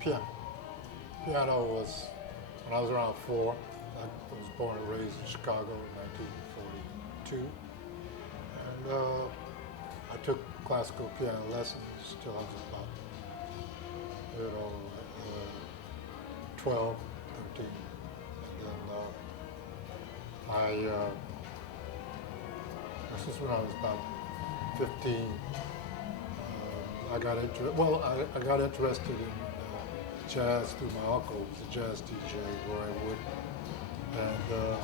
Piano. Piano was, when I was around 4, I was born and raised in Chicago in 1942. And I took classical piano lessons till I was about, 12, 13. And then this was when I was about 15. I got interested in jazz through my uncle, who was a jazz DJ, Roy Wood. And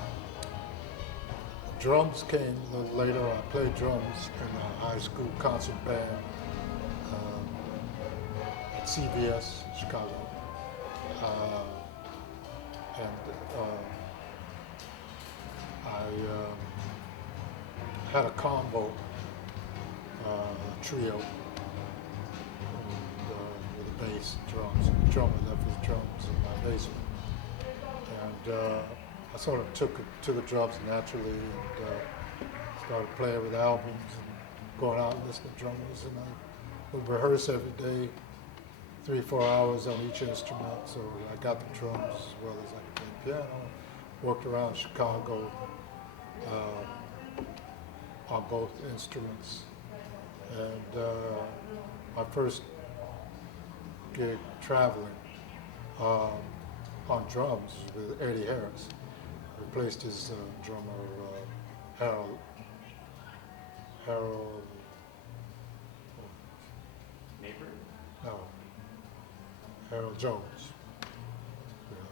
drums came a little later. I played drums in a high school concert band at CBS, Chicago. I had a combo trio with a bass, drums, and the drummer left his drums in my basement. And I sort of took it to the drums naturally and started playing with albums and going out and listening to drummers. And I would rehearse every day, 3-4 hours on each instrument. So I got the drums as well as I could play piano. Worked around Chicago on both instruments. And my first gig traveling on drums with Eddie Harris. Replaced his drummer, Harold. Neighbor? No. Harold Jones.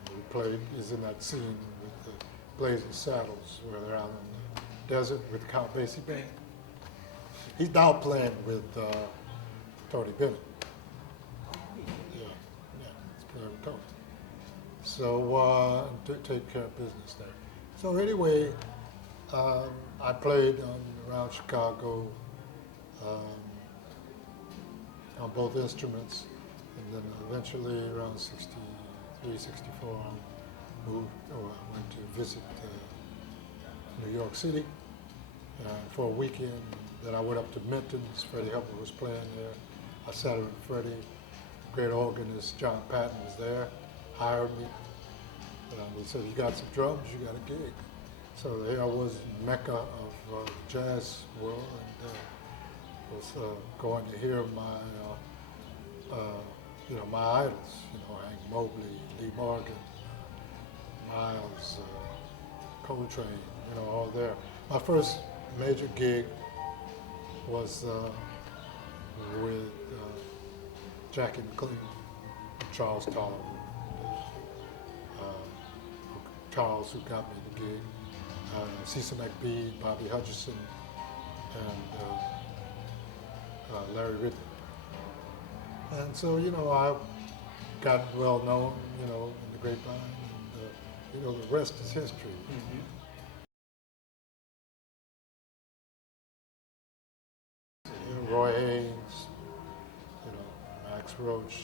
He played, he's in that scene with the Blazing Saddles where they're out in the desert with the Count Basie Band. He's now playing with Tony Bennett. Yeah, he's playing with Tony. So to take care of business there. So anyway, I played around Chicago on both instruments, and then eventually around 63, 64, I went to visit New York City for a weekend. Then I went up to Minton's. Freddie Hubbard was playing there. I sat with Freddie. Great organist John Patton was there, hired me. He said, "You got some drums, you got a gig." So here I was in Mecca of the jazz world, and was going to hear my, my idols, Hank Mobley, Lee Mergner, Miles, Coltrane, all there. My first major gig was with Jackie McLean, Charles Toller. Charles, who got me the gig, Cecil McBee, Bobby Hutcherson, and Larry Ridley. And so, I got well known, in the grapevine, and, the rest is history. Mm-hmm. Roy Haynes, Max Roach,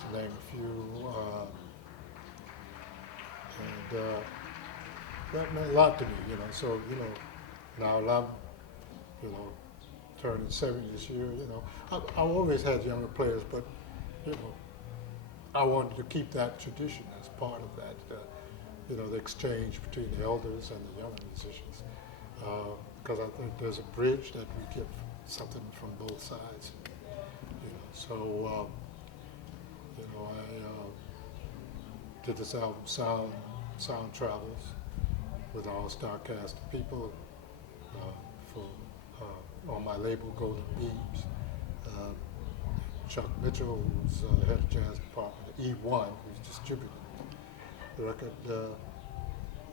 to name a few. And that meant a lot to me, So, now I'm, turning 70 this year, I've always had younger players, but, I wanted to keep that tradition as part of that, the exchange between the elders and the younger musicians. Because I think there's a bridge that we give something from both sides, So, I did this album, Sound Travels, with an all-star cast of people on my label, Golden Beams. Chuck Mitchell, who's head of jazz department at E1, who's distributed the record,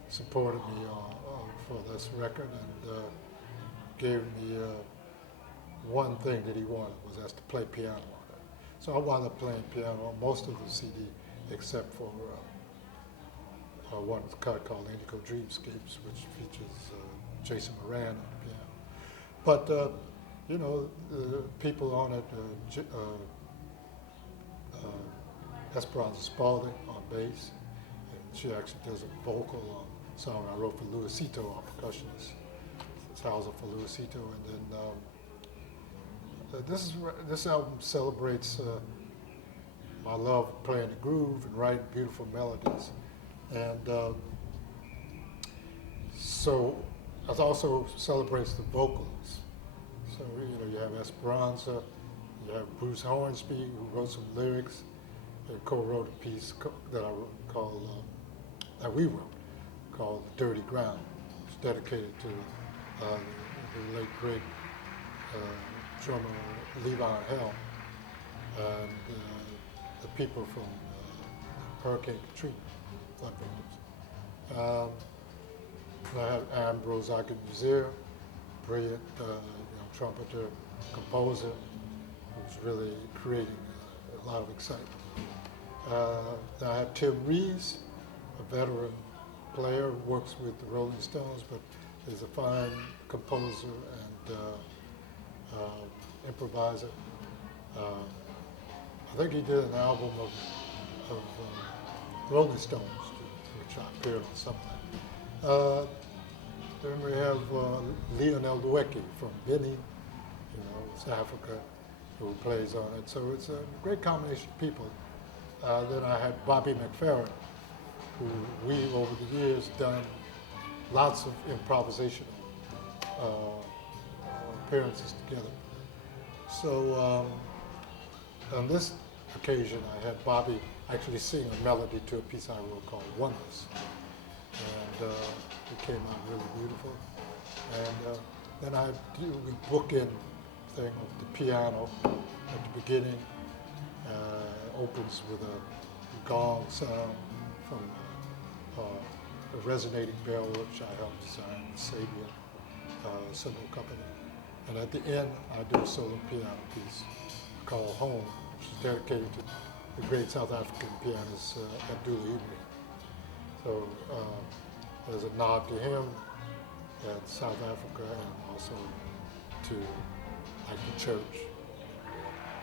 supported me for this record and gave me one thing that he wanted, was us to play piano on it. So I wound up playing piano on most of the CD, except for one cut called Indigo Dreamscapes, which features Jason Moran on the piano. But, the people on it, Esperanza Spalding on bass, and she actually does a vocal on a song I wrote for Luisito, our percussionist. It's Hauser for Luisito, and then this album celebrates my love of playing the groove and writing beautiful melodies. And so it also celebrates the vocals. So, you have Esperanza, you have Bruce Hornsby, who wrote some lyrics and co-wrote a piece that we wrote called Dirty Ground. It's dedicated to the late great drummer Levon Helm and the people from Hurricane Katrina, flood victims. I have Ambrose Akinmuzer, brilliant trumpeter, composer, who's really creating a lot of excitement. Then I have Tim Rees, a veteran player who works with the Rolling Stones, but is a fine composer and improviser. I think he did an album of Rolling Stones, which I appeared on something. Then we have Lionel Luecki from Benin, West Africa, who plays on it. So it's a great combination of people. Then I had Bobby McFerrin, who we, over the years, done lots of improvisational appearances together. So on this occasion, I had Bobby actually sing a melody to a piece I wrote called Oneness. And it came out really beautiful. And then we bookend thing of the piano at the beginning. Opens with a gong sound from a resonating bell, which I helped design, the Sabian cymbal company. And at the end, I do a solo piano piece called Home, which is dedicated to the great South African pianist Abdullah Ibri. So there's a nod to him at South Africa and also to the church.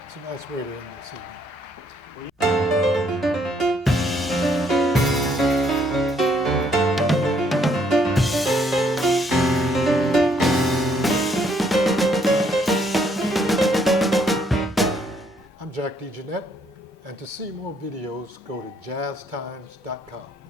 It's a nice way to end this evening. I'm Jack DeJohnette, and to see more videos, go to JazzTimes.com.